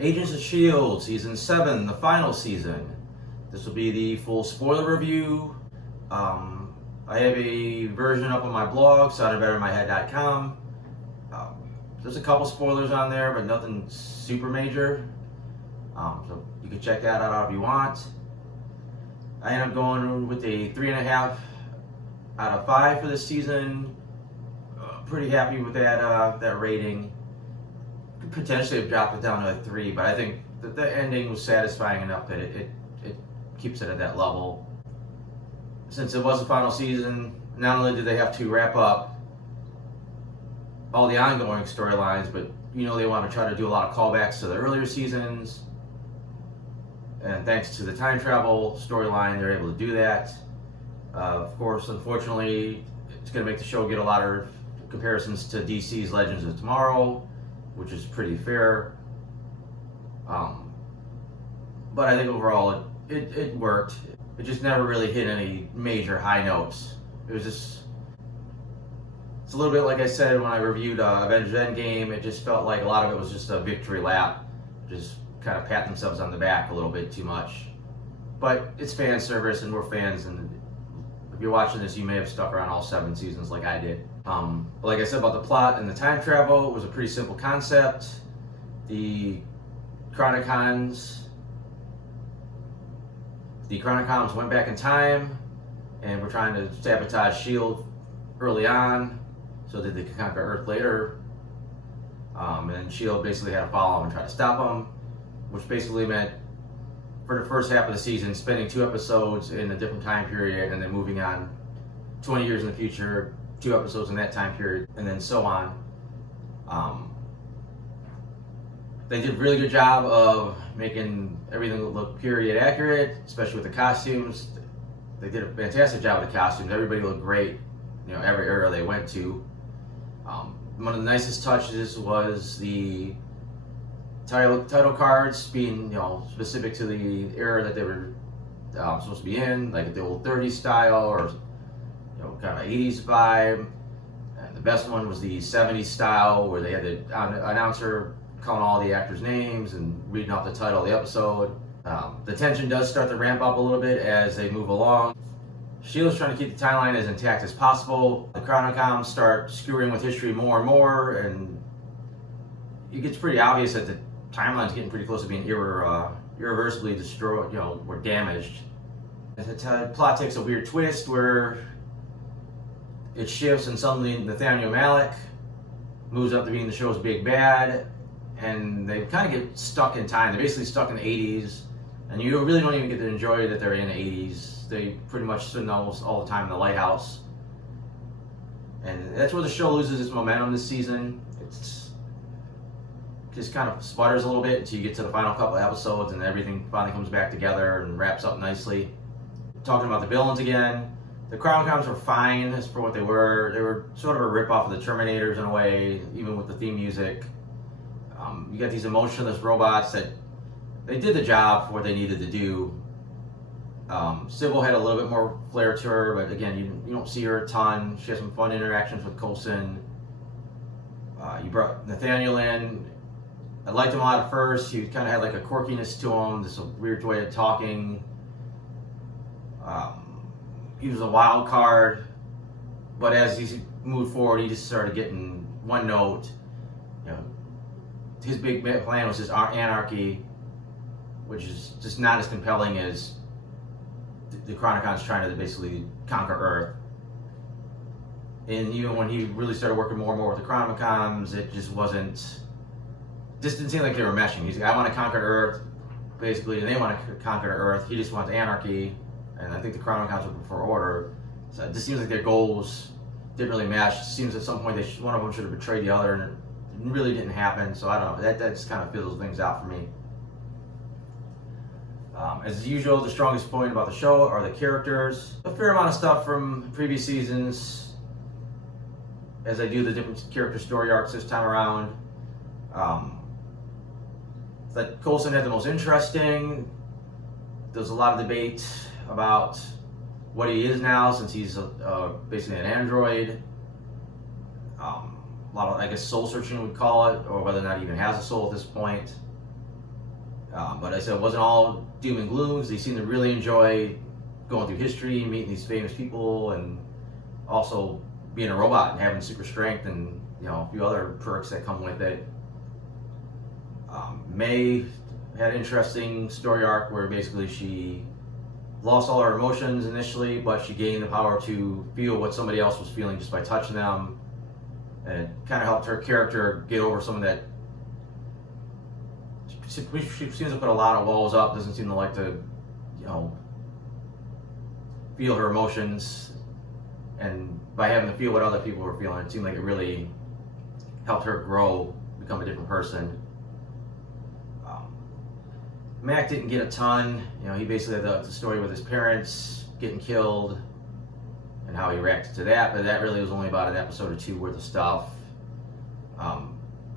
Agents of S.H.I.E.L.D. Season 7, the final season. This will be the full spoiler review. I have a version up on my blog, soundedbettermyhead.com. There's a couple spoilers on there, but nothing super major. So you can check that out if you want. I end up going with a 3.5 out of 5 for this season. Pretty happy with that rating. Could potentially have dropped it down to a 3, but I think that the ending was satisfying enough that it keeps it at that level. Since it was the final season, not only did they have to wrap up all the ongoing storylines, but they want to try to do a lot of callbacks to the earlier seasons. And thanks to the time travel storyline, they're able to do that. Of course, unfortunately, it's going to make the show get a lot of comparisons to DC's Legends of Tomorrow, which is pretty fair. But I think overall it worked. It just never really hit any major high notes. It's a little bit like I said when I reviewed Avengers Endgame. It just felt like a lot of it was just a victory lap. Just kind of pat themselves on the back a little bit too much. But it's fan service and we're fans, and if you're watching this, you may have stuck around all 7 seasons like I did. But like I said about the plot and the time travel, it was a pretty simple concept. The Chronicons went back in time and were trying to sabotage S.H.I.E.L.D. early on so that they could conquer Earth later. And S.H.I.E.L.D. basically had to follow them and try to stop them, which basically meant for the first half of the season spending 2 episodes in a different time period and then moving on 20 years in the future, 2 episodes in that time period, and then so on. They did a really good job of making everything look period accurate, especially with the costumes. They did a fantastic job with the costumes. Everybody looked great, every era they went to. One of the nicest touches was the title cards being, specific to the era that they were supposed to be in, like the old 30s style or kind of 80s vibe. And the best one was the 70s style, where they had the announcer calling all the actors' names and reading off the title of the episode. The tension does start to ramp up a little bit as they move along. S.H.I.E.L.D. is trying to keep the timeline as intact as possible. The Chronicons start screwing with history more and more, and it gets pretty obvious that the timeline's getting pretty close to being irreversibly destroyed, or damaged. The plot takes a weird twist where it shifts and suddenly Nathaniel Malik moves up to being the show's big bad, and they kind of get stuck in time. They're basically stuck in the 80s, and you really don't even get to enjoy that they're in the 80s. They pretty much spend almost all the time in the lighthouse. And that's where the show loses its momentum this season. It's just kind of sputters a little bit until you get to the final couple episodes and everything finally comes back together and wraps up nicely. Talking about the villains again, the Chronicons were fine as for what they were. They were sort of a rip-off of the Terminators in a way, even with the theme music. You got these emotionless robots that they did the job for what they needed to do. Sybil had a little bit more flair to her, but again, you don't see her a ton. She has some fun interactions with Coulson. You brought Nathaniel in. I liked him a lot at first. He kind of had like a quirkiness to him, this weird way of talking. He was a wild card, but as he moved forward, he just started getting one note. His big plan was just anarchy, which is just not as compelling as the Chronicons trying to basically conquer Earth. And even when he really started working more and more with the Chronicons, it just didn't seem like they were meshing. He's like, I want to conquer Earth, basically, and they want to conquer Earth. He just wants anarchy, and I think the Chronicons would prefer order. So it just seems like their goals didn't really mesh. It seems at some point one of them should have betrayed the other, and it really didn't happen. So I don't know. That just kind of fizzles things out for me. As usual, the strongest point about the show are the characters. A fair amount of stuff from previous seasons as I do the different character story arcs this time around. That Coulson had the most interesting. There's a lot of debate about what he is now, since he's basically an android. A lot of, I guess, soul searching we'd call it, or whether or not he even has a soul at this point. But I said it wasn't all doom and gloom, because they seemed to really enjoy going through history, meeting these famous people, and also being a robot and having super strength and a few other perks that come with it. May had an interesting story arc where basically she lost all her emotions initially, but she gained the power to feel what somebody else was feeling just by touching them, and it kind of helped her character get over some of that. She seems to put a lot of walls up, doesn't seem to like to feel her emotions, and by having to feel what other people were feeling, it seemed like it really helped her grow, become a different person. Mac didn't get a ton. He basically had the story with his parents getting killed and how he reacted to that, but that really was only about an episode or two worth of stuff.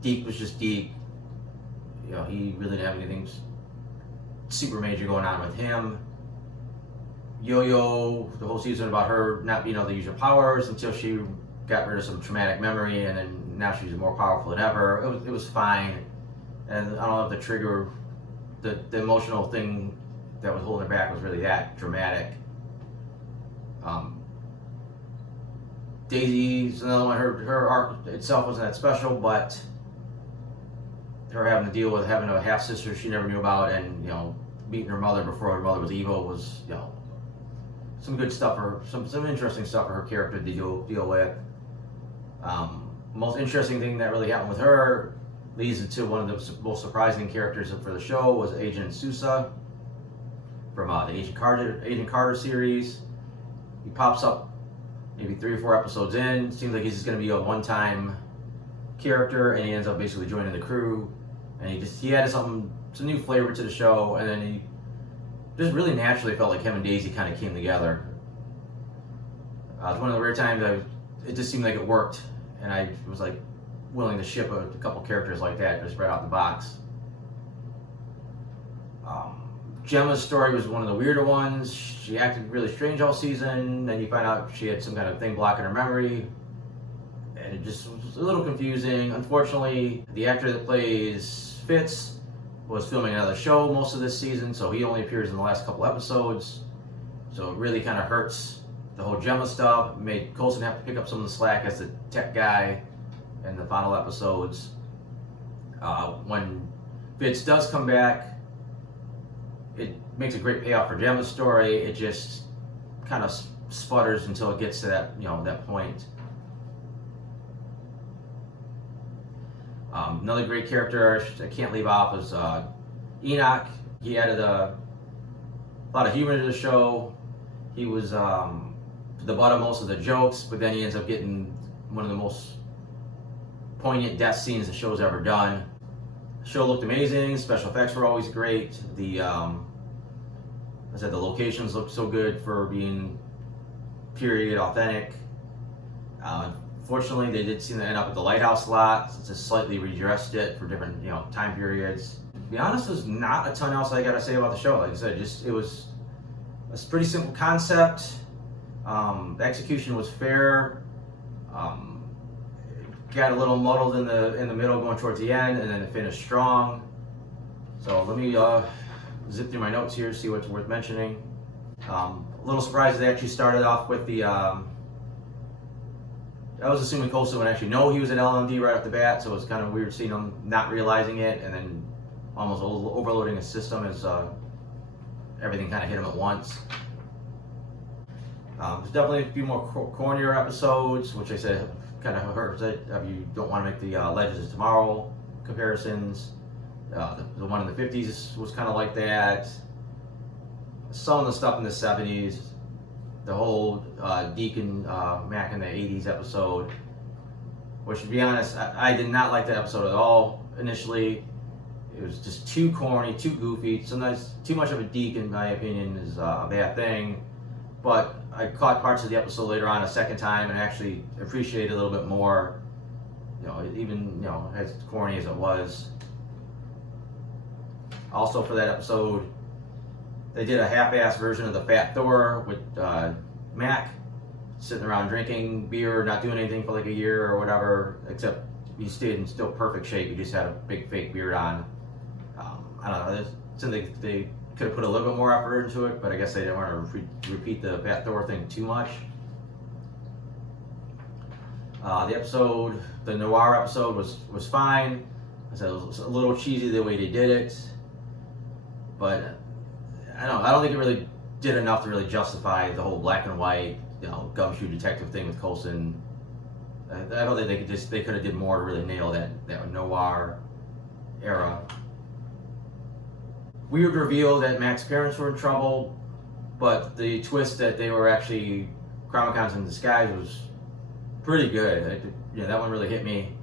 Deke was just Deke. He really didn't have anything super major going on with him. Yo-Yo, the whole season about her not being able to use her powers until she got rid of some traumatic memory, and then now she's more powerful than ever. It was fine, and I don't know if the trigger, the emotional thing that was holding her back was really that dramatic. Daisy's another one. Her arc itself wasn't that special, but her having to deal with having a half sister she never knew about, and meeting her mother before her mother was evil was some good stuff for some interesting stuff for her character to deal with. Most interesting thing that really happened with her leads into one of the most surprising characters for the show was Agent Sousa from the Agent Carter series. He pops up maybe 3 or 4 episodes in. Seems like he's just going to be a one-time character, and he ends up basically joining the crew. And he added some new flavor to the show, and then he just really naturally felt like him and Daisy kind of came together. It was one of the rare times it just seemed like it worked, and I was like willing to ship a couple characters like that just right out the box. Gemma's story was one of the weirder ones. She acted really strange all season, then you find out she had some kind of thing blocking her memory, and it just was a little confusing. Unfortunately, the actor that plays Fitz was filming another show most of this season, so he only appears in the last couple episodes. So it really kind of hurts the whole Gemma stuff. It made Coulson have to pick up some of the slack as the tech guy in the final episodes. When Fitz does come back, it makes a great payoff for Gemma's story. It just kind of sputters until it gets to that that point. Another great character I can't leave off is Enoch. He added a lot of humor to the show. He was the butt of most of the jokes, but then he ends up getting one of the most poignant death scenes the show's ever done. The show looked amazing. Special effects were always great. The locations looked so good for being period authentic. Fortunately, they did seem to end up at the lighthouse a lot. Just slightly redressed it for different time periods. To be honest, there's not a ton else I gotta say about the show. Like I said, it was a pretty simple concept. The execution was fair. Got a little muddled in the middle going towards the end, and then it finished strong. So let me zip through my notes here, see what's worth mentioning. A little surprised they actually started off with the. I was assuming Coulson would actually know he was an LMD right off the bat, so it was kind of weird seeing him not realizing it and then almost overloading his system as everything kind of hit him at once. There's definitely a few more cornier episodes, which I said kind of hurts it. You don't want to make the Legends of Tomorrow comparisons. The one in the 50s was kind of like that. Some of the stuff in the 70s. The whole Deacon Mac in the 80s episode, which to be honest, I did not like that episode at all initially. It was just too corny, too goofy. Sometimes too much of a Deke, in my opinion, is a bad thing. But I caught parts of the episode later on a second time and actually appreciated it a little bit more. Even as corny as it was. Also for that episode, they did a half-assed version of the Fat Thor with Mac sitting around drinking beer, not doing anything for like a year or whatever, except he stayed in still perfect shape. He just had a big fake beard on. I don't know. They could have put a little bit more effort into it, but I guess they didn't want to repeat the Bat Thor thing too much. The noir episode was fine. I said it was a little cheesy the way they did it, but I don't think it really did enough to really justify the whole black and white, gumshoe detective thing with Coulson. I don't think they could have did more to really nail that noir era. Weird reveal that Mac's parents were in trouble, but the twist that they were actually Chromicons in disguise was pretty good. That one really hit me.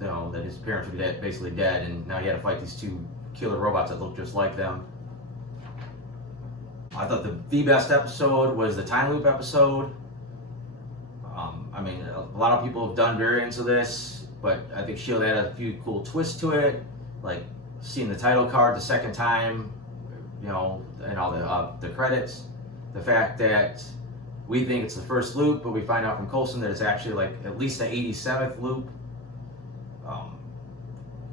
That his parents were basically dead, and now he had to fight these two killer robots that look just like them. I thought the best episode was the time loop episode. A lot of people have done variants of this, but I think S.H.I.E.L.D. had a few cool twists to it, like seeing the title card the second time, and all the credits. The fact that we think it's the first loop, but we find out from Coulson that it's actually like at least the 87th loop.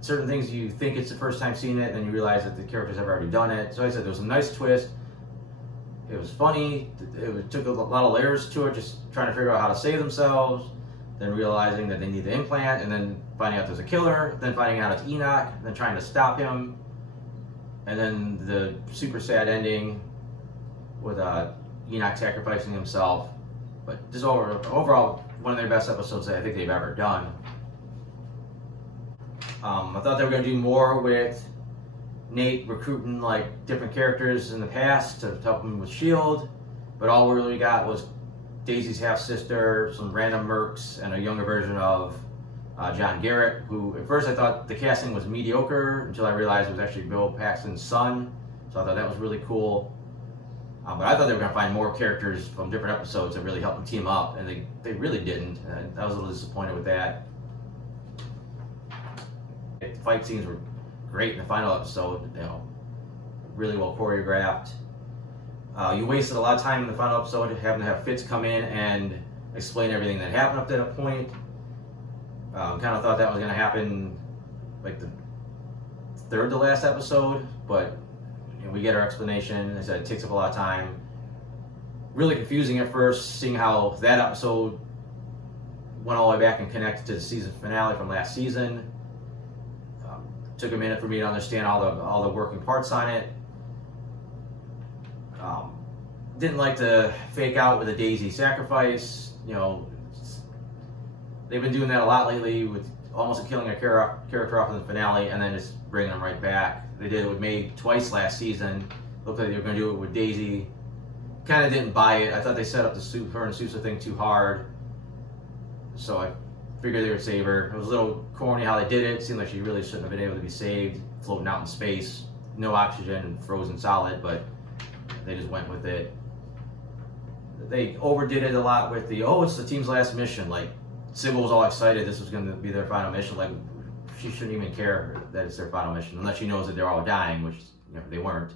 Certain things you think it's the first time seeing it, and then you realize that the characters have already done it. So like I said, there was a nice twist. It was funny. It took a lot of layers to it, just trying to figure out how to save themselves, then realizing that they need the implant, and then finding out there's a killer, then finding out it's Enoch, then trying to stop him, and then the super sad ending with Enoch sacrificing himself. But just overall, one of their best episodes that I think they've ever done. I thought they were going to do more with Nate recruiting like different characters in the past to help him with S.H.I.E.L.D., but all we really got was Daisy's half-sister, some random mercs, and a younger version of John Garrett, who at first I thought the casting was mediocre until I realized it was actually Bill Paxton's son, so I thought that was really cool. But I thought they were going to find more characters from different episodes that really helped them team up, and they really didn't. I was a little disappointed with that. The fight scenes were great in the final episode, really well choreographed. You wasted a lot of time in the final episode having to have Fitz come in and explain everything that happened up to that point. Kind of thought that was going to happen like the third to last episode, but we get our explanation. As I said, it takes up a lot of time. Really confusing at first, seeing how that episode went all the way back and connected to the season finale from last season. Took a minute for me to understand all the working parts on it. Didn't like to fake out with a Daisy sacrifice. They've been doing that a lot lately with almost killing a character off in the finale and then just bringing them right back. They did it with May twice last season. Looked like they were going to do it with Daisy. Kind of didn't buy it. I thought they set up her and Sousa thing too hard. So I figured they would save her. It was a little corny how they did it. Seemed like she really shouldn't have been able to be saved, floating out in space, no oxygen and frozen solid, but they just went with it. They overdid it a lot with it's the team's last mission. Like, Sybil was all excited this was going to be their final mission. Like, she shouldn't even care that it's their final mission, unless she knows that they're all dying, which they weren't.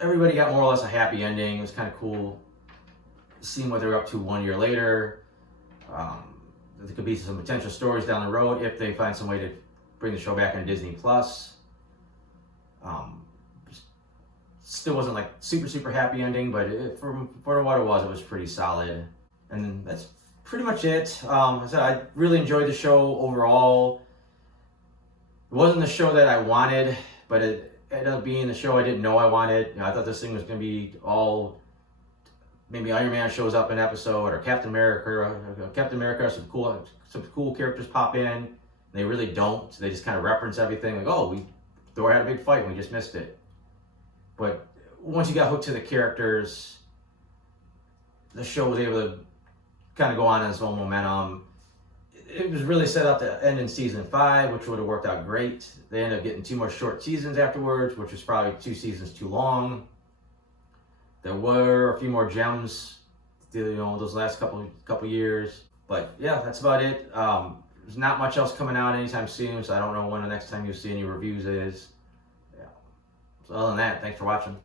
Everybody got more or less a happy ending. It was kind of cool seeing what they're up to 1 year later. There could be some potential stories down the road if they find some way to bring the show back on Disney Plus. Still wasn't like super happy ending, but for what it was pretty solid. And that's pretty much it. I said I really enjoyed the show overall. It wasn't the show that I wanted, but it ended up being the show I didn't know I wanted. I thought this thing was going to be all, maybe Iron Man shows up in an episode, or Captain America, some cool characters pop in. They really don't. They just kind of reference everything, like, Thor had a big fight and we just missed it. But once you got hooked to the characters, the show was able to kind of go on in its own momentum. It was really set up to end in season 5, which would have worked out great. They ended up getting 2 more short seasons afterwards, which was probably 2 seasons too long. There were a few more gems, those last couple years. But yeah, that's about it. There's not much else coming out anytime soon, so I don't know when the next time you'll see any reviews is. So other than that, thanks for watching.